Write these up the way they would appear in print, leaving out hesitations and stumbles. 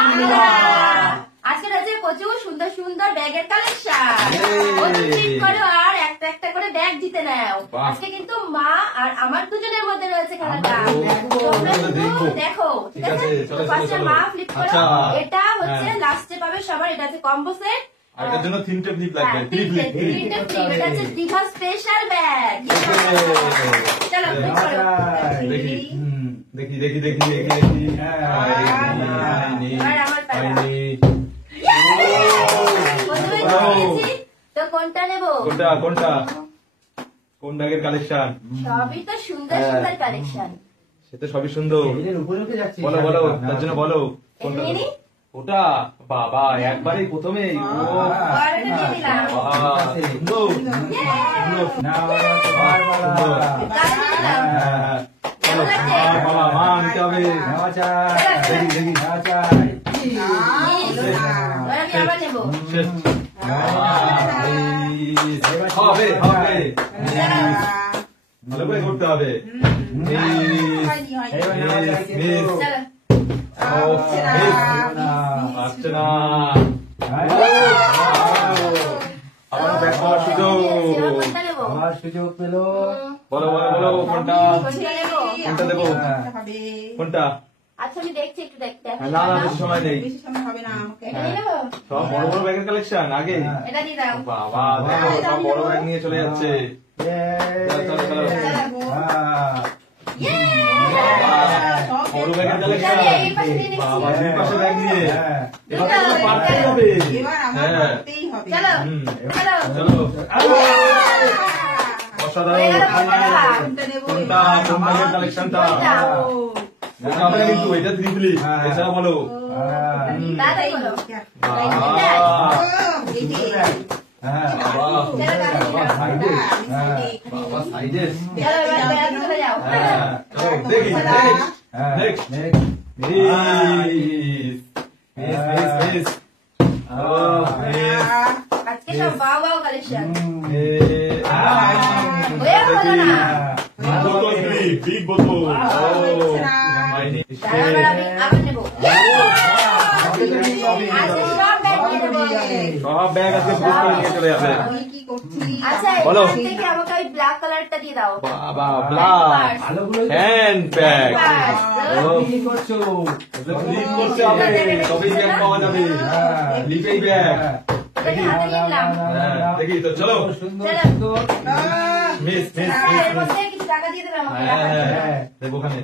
আমরা আজকে আছে প্রচুর সুন্দর সুন্দর ব্যাগের কালেকশন। করো আর একটা একটা করে ব্যাগ জিতে নাও। আজকে কিন্তু মা আর আমার দুজনের মধ্যে রয়েছে খেলাটা। দেখো ঠিক আছে, ফার্স্টে মা ফ্লিপ করো। এটা হচ্ছে লাস্টে পাবে সবার। এটা আছে কম্বো সেট। আর এর জন্য তিনটে ফ্লিপ লাগবে। তিনটে ফ্লিপ। এটা হচ্ছে দিঘা স্পেশাল ব্যাগ। চলো ফ্লিপ করো। দেখি দেখি দেখি দেখি দেখি দেখি। তো কোনটা নেবো? কোনটা কোনটা কোন ব্যাগের কালেকশন? সবই তো সুন্দর সুন্দর কালেকশন। সে তো সবই সুন্দর। বলো বলো, তার জন্য বলো কোনটা। ওটা বাবা একবারেই প্রথমেই মা নিতে হবে। দেখি দেখি হবে হবে, ভালো করে করতে হবে। আসছে না, আবার ব্যাক করার সুযোগ। আমার সুযোগ পেল। বলো বলো বলো কোনটা কোনটা দেবো? কোনটা? আচ্ছা আমি দেখছি, একটু দেখতে। না না বেশি সময় নেই। সব বড় বড় ব্যাগের কালেকশন আগে। এটা দিয়ে দাও। বাবা দেখো সব বড় ব্যাগ নিয়ে চলে যাচ্ছে। চলো চলো বড় ব্যাগের কালেকশন। বাবা দুই পাশে ব্যাগ নিয়ে এবার তো পারতেই হবে। চলো চলো চলো অসাধারণ। কোনটা কোন ব্যাগের কালেকশনটা? কিন্তু এটা ট্রিপলি। এছাড়া বলো আজকে সব বাও বাও কালেকশন। বিগ বোতল। সব ব্যাগ আজকে বুক করে নিয়ে চলে যাবে। বলো আমাকে ওই ব্ল্যাক কালারটা দিয়ে দাও। বাবা ব্ল্যাক হ্যান্ড ব্যাগ। কি করছো? লিপ করতে হবে, তবেই ব্যাগ পাওয়া যাবে। লিপেই ব্যাগ। দেখি তো চলো। মিস মিস কিছু টাকা দিয়ে দেবে আমাকে। দেখো ওখানে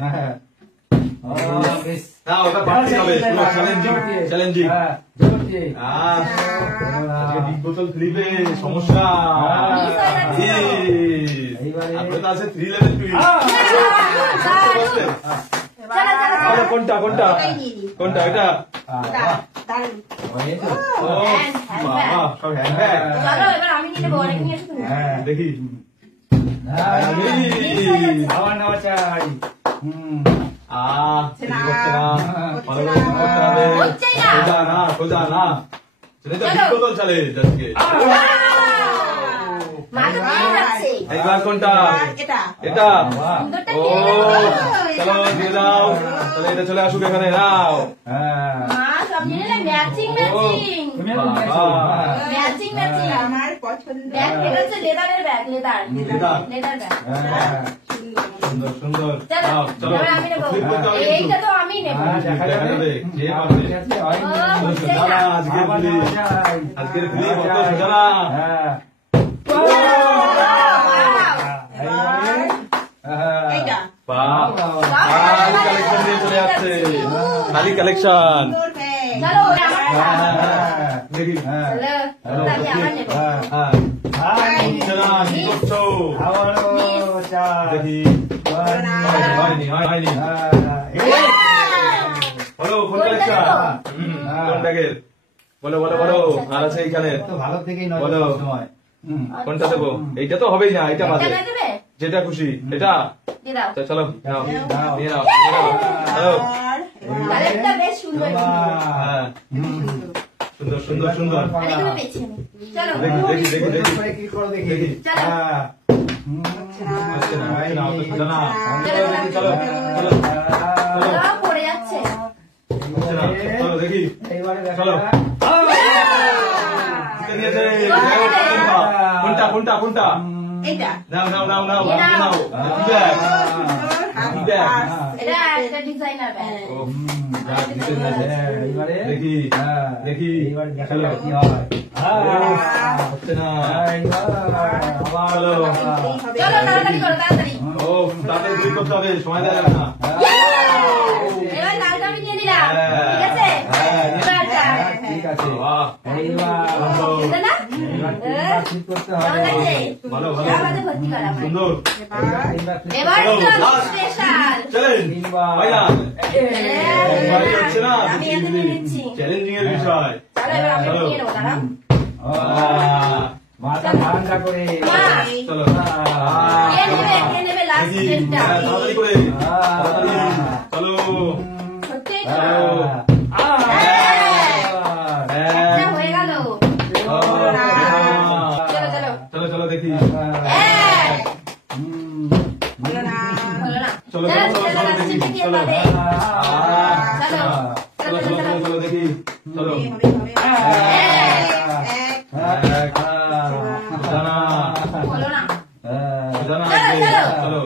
না, ওটা পারতে হবে। Challenging challenging. বিগ বোতল ফ্লিপে সমস্যা। আপনার আছে 3 লেভেল টুইন। কোনটা কোনটা কোনটা? এটা সব হ্যান্ড ব্যাগ। আমি নিয়ে নেবো। অনেক নিয়ে এসো। দেখি আবার নেওয়া চাই। সোজা না, সেটা বিগ বোতল চ্যালেঞ্জ আজকে। এইবার কোনটা? এটা। ও চলো দিয়ে দাও। তাহলে এটা চলে আসুক এখানে। নাও ম্যাচিং ম্যাচিং ম্যাচিং ম্যাচিং আমার পছন্দ। ব্যাগ এটা হচ্ছে লেদারের ব্যাগ। Leather leather bag. সুন্দর সুন্দর। চলো আমি নেবো। এইটা তো আমি নেবো। আজকের ফ্লিপ কত সোজা না। কালেকশন দিয়ে চলে যাচ্ছে। খালি কালেকশন। দেখি কি করছো? দেখি হয়নি হয়নি। বলো কোন কালেকশন? কোন ব্যাগের? বলো বলো বলো। আর আছে এইখানে। ভালো থেকেই বলো কোনটা দেবো? এইটা তো হবেই না, এটা বাজে। যেটা খুশি এটা। চলো নাও নিয়ে নাও। চলো সুন্দর সুন্দর সুন্দর। দেখি দেখি দেখি দেখি দেখি। চলো চলো না চলো দেখি এইবারে দেখা চলো। যাক। জিতে নিয়েছে কোনটা কোনটা কোনটা এইটা নাও নাও নাও নাও এই নাও। নাও কি ব্যাগ কি ব্যাগ এটা একটা ডিজাইনার ব্যাগ। ও ব্যাগ জিতে নিয়েছে হ্যাঁ, এইবারে দেখি হ্যাঁ, দেখি এইবারে দেখা চলো। যাক কি হয়। হচ্ছে না এইবার আবার চলো। এই হবে চলো তাড়াতাড়ি করো তাড়াতাড়ি। ও তাড়াতাড়ি তৈরি করতে হবে সময় দেওয়া যাবে না এবার লালটা আমি নিয়ে নিলাম, হ্যাঁ। ঠিক আছে? হ্যাঁ, এবারটা। হ্যাঁ, ঠিক আছে বাহ এইবার বুঝলে না? এইবার তিনবার ঠিক করতে কেমন হবে। লাগছে? ভালো ভালো আমাদের ভর্তি করা হয়। সুন্দর তিনবার ঠিক এবার চলো, তো last. স্পেশাল। চ্যালেঞ্জ তিনবার। ভাইয়া ভাই হচ্ছে না আমি এত নিয়ে নিচ্ছি। চ্যালেঞ্জিং এর বিষয় চলো এবার আমি চলো। নিয়ে নেবো, দাঁড়াও। মাথা ঠান্ডা করে মা। চলো কে নেবে লাস্ট দেখি ডেটটা? তাড়াতাড়ি করে তাড়াতাড়ি চলো সত্যি চলো একটা হয়ে গেল। চলো চলো চলো চলো দেখি এক। হলো না হলো না? চলো চলো, চলো চলো, চলো চলো, দেখি চিঠি চলো হবে। চলো চলো চলো চলো দেখি চলো হবে হবে এক জানা হলো না? জানা চলো, চলো। চলো